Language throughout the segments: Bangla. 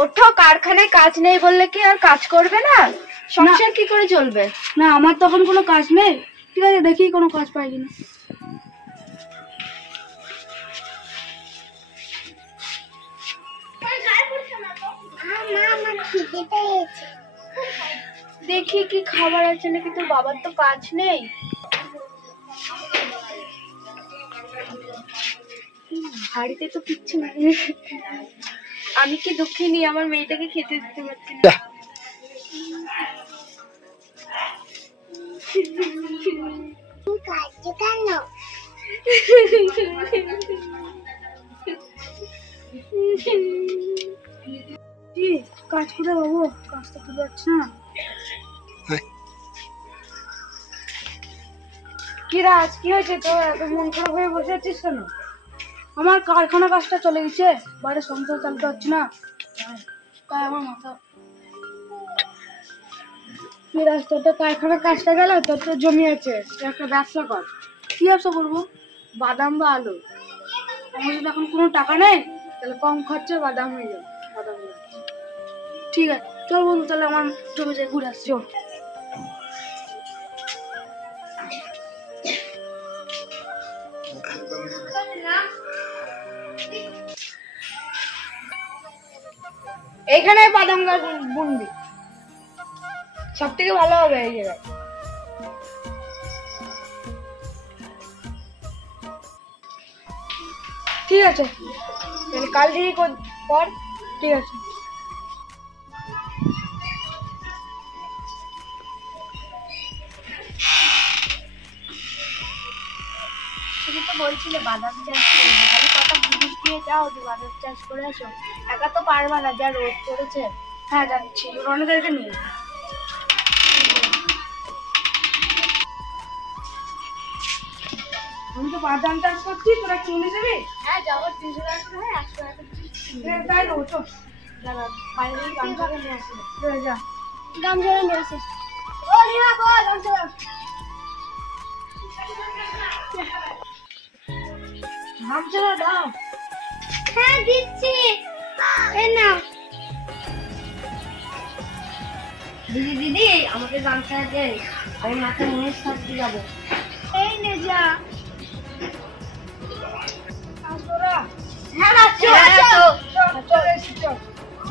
ওঠো, কারখানায় কাজ নেই বললে কি আর কাজ করবে না? সংসার কি করে চলবে? না, আমার তখন কোনো কাজ নেই। ঠিক আছে, দেখি কোনো কাজ পাই কিনা। দেখি কি খাবার আছে নাকি। তোর বাবার তো কাজ নেই। বাড়িতে তো কিচ্ছু নেই। আমি কি দুঃখিনী, আমার মেয়েটাকে খেতে দিতে পারছি না। কাজ করে বাবু, কাজ তো করতে পারছি না। কি রাজ, কি হয়েছে তোর? এত মন খারাপ হয়ে বসে আছিস কেন? আমার কারখানা কাজটা চলে গেছে, বাইরে সংসার চালাতে পারছি না, তাই আমার মাথা। কি রাজ, তোর তো কারখানা কাজটা গেল, তোর তো জমি আছে, তুই একটা ব্যবসা কর। কি ব্যবসা করবো? বাদাম বা আলু। আমার যদি এখন কোনো টাকা নেই, তাহলে কম খরচে বাদাম হয়ে যাবে। বাদাম গাছ। ঠিক আছে চল বন্ধু, তাহলে আমার জমি যাই ঘুরে আসছি। এইখানে বাদাম গাছ বুনবি, সব থেকে ভালো হবে এই জায়গায়। ঠিক আছে, তাহলে কাল থেকে কর। ঠিক আছে। তুমি তো বলছিলে বাদাম চাষ করবে, তাহলে কত বুঝিস দিয়ে যাও যে বাদাম চাষ করে আসো। একা তো পারবা না, যা রোদ পড়েছে। হ্যাঁ যাচ্ছি, রনিদাকে নিয়ে। আমি তো বাদাম চাষ করছি, তোরা কি নিয়ে যাবি? হ্যাঁ যাবো, 300 টাকা করে হয়, 100 টাকা। তাই দেবো, চল। দাদা বাইরে থেকে গামছা নিয়ে আসলে যা, গামছা নিয়ে আসিস। ও রিয়া বল, গামছা গামছাটা দাও। হ্যাঁ দিচ্ছি, এই নাও। দিদি দিদি, আমাকে গামছা দে, আমি মাথায় মুড়ে সারতে যাবো। এই নে যা। তোরা হ্যাঁ রাখছো। চল এসছি, চল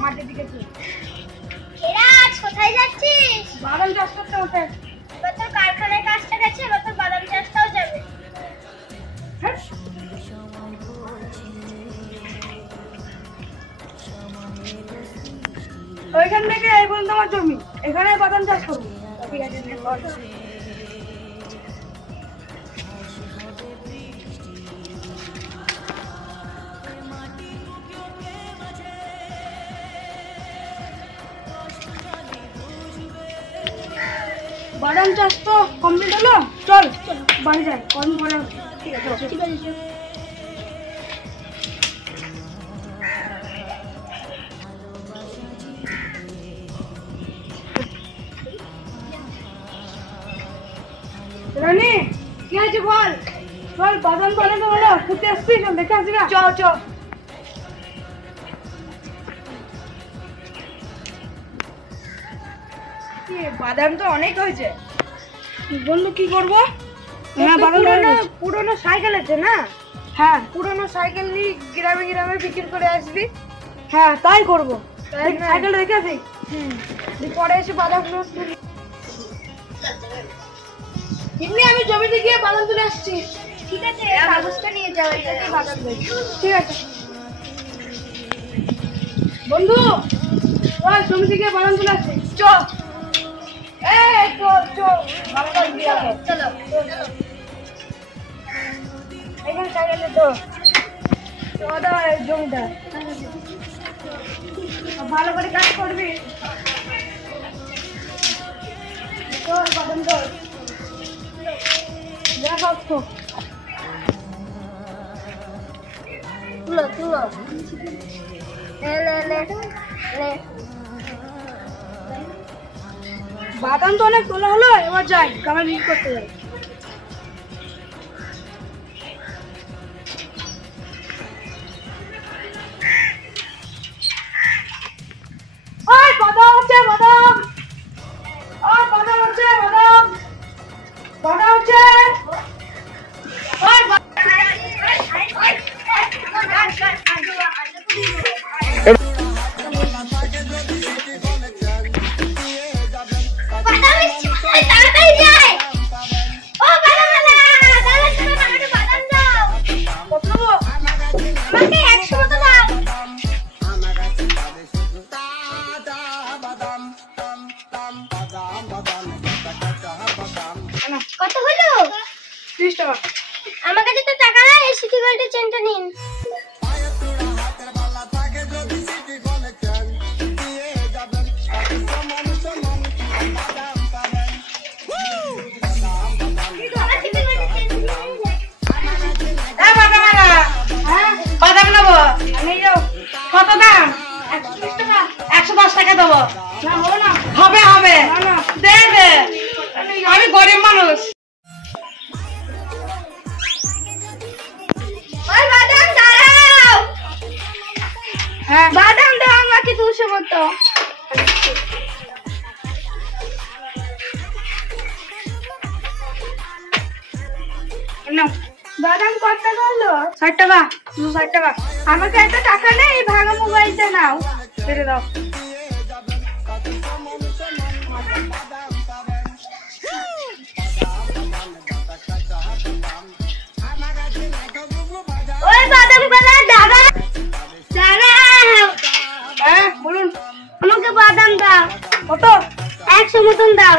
মাঠের দিকে চল। এরাজ কোথায় যাচ্ছিস? বাদাম চাষ করতে হতে। এবার তোর কারখানায় কাজটা গেছে, এবার তোর বাদাম চাষটাও যাবে। হ্যাঁ, ওইখান থেকে এই পর্যন্ত আমার জমি, এখানে বাদাম চাষ করবো। ঠিক আছে, নে, কর। বাদাম চাষ তো কমপ্লিট হলো, চল বাড়ি যাই, কদিন পরে। ঠিক আছে, ঠিক আছে। রানী কি আছে বল? চল, বাদাম তো অনেক হলো, ঘুরতে আসবি, চল দেখে আসবি। চল চল। বাদাম তো অনেক হয়েছে বন্ধু, কি করবো? না, বাদাম পুরোনো সাইকেল আছে না? হ্যাঁ পুরোনো সাইকেল নিয়ে গ্রামে গ্রামে বিক্রি করে আসবি। হ্যাঁ, তাই করবো। তাই না? সাইকেল রেখে আসি। পরে এসে বাদাম তুলি। এমনি আমি জমিতে গিয়ে বাদাম তুলে আসছি। ঠিক আছে, কাগজটা নিয়ে যাও, এটাতে বাদাম দেবে। ঠিক আছে বন্ধু, চল জমিতে গিয়ে বাদাম তুলে আসি। চল, এই চল চল, বাদাম দিয়ে আসো। চলো এখানে সাইকেলে তো জমিটা ভালো করে কাজ করবি। তোর বাদাম তোর দেখাও তো। তুলো তুলো, লে লে লে লে। বাদাম তো অনেক তোলা হলো, এবার যাই গ্রামে বিক্রি করতে যাই। চেনটা নিন। বাদাম নেবো নিয়ে যাও। কত দাম? 120 টাকা। 110 টাকা দেবো। না হবে না। হবে হবে। না না দে দে, আমি গরিব মানুষ। ওই বাদাম দাঁড়াও। হ্যাঁ বাদাম দাও আমাকে 200 মতো। নাও। বাদাম কত টাকা হলো? 60 টাকা। 260 টাকা। আমাকে এত টাকা নেই, ভাঙা মোবাইলটা নাও। ছেড়ে দাও। ওই বাদাম বালা দাঁড়াও দাঁড়াও। হ্যাঁ বলুন। আমাকে বাদাম দাও। কত? 100 মতন দাও।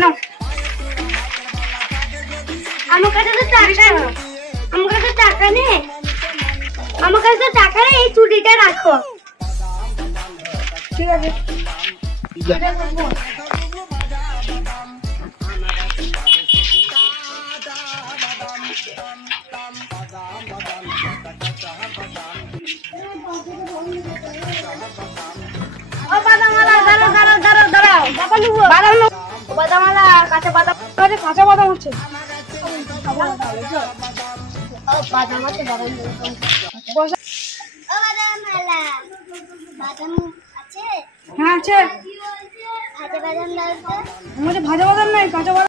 নাও। আমার কাছে তো টাকা নেই। আমার কাছে টাকা নেই। আমার কাছে তো টাকা নেই, এই চুড়িটা রাখো। ঠিক আছে। ও বাদামওয়ালা দাঁড়াও দাঁড়াও দাঁড়াও দাঁড়াও। বাবা নেবো। বাদাম নাও। বাদামওয়ালা কাঁচা বাদাম। আরে কাঁচা বাদাম হচ্ছে। ও বাদাম আছে, বাদাম দেবো। বসা। ও বাদামওয়ালা বাদাম আছে? হ্যাঁ আছে। ভাজা বাদাম দাও তো। আমাদের ভাজা বাদাম নাই, কাঁচা বাদাম।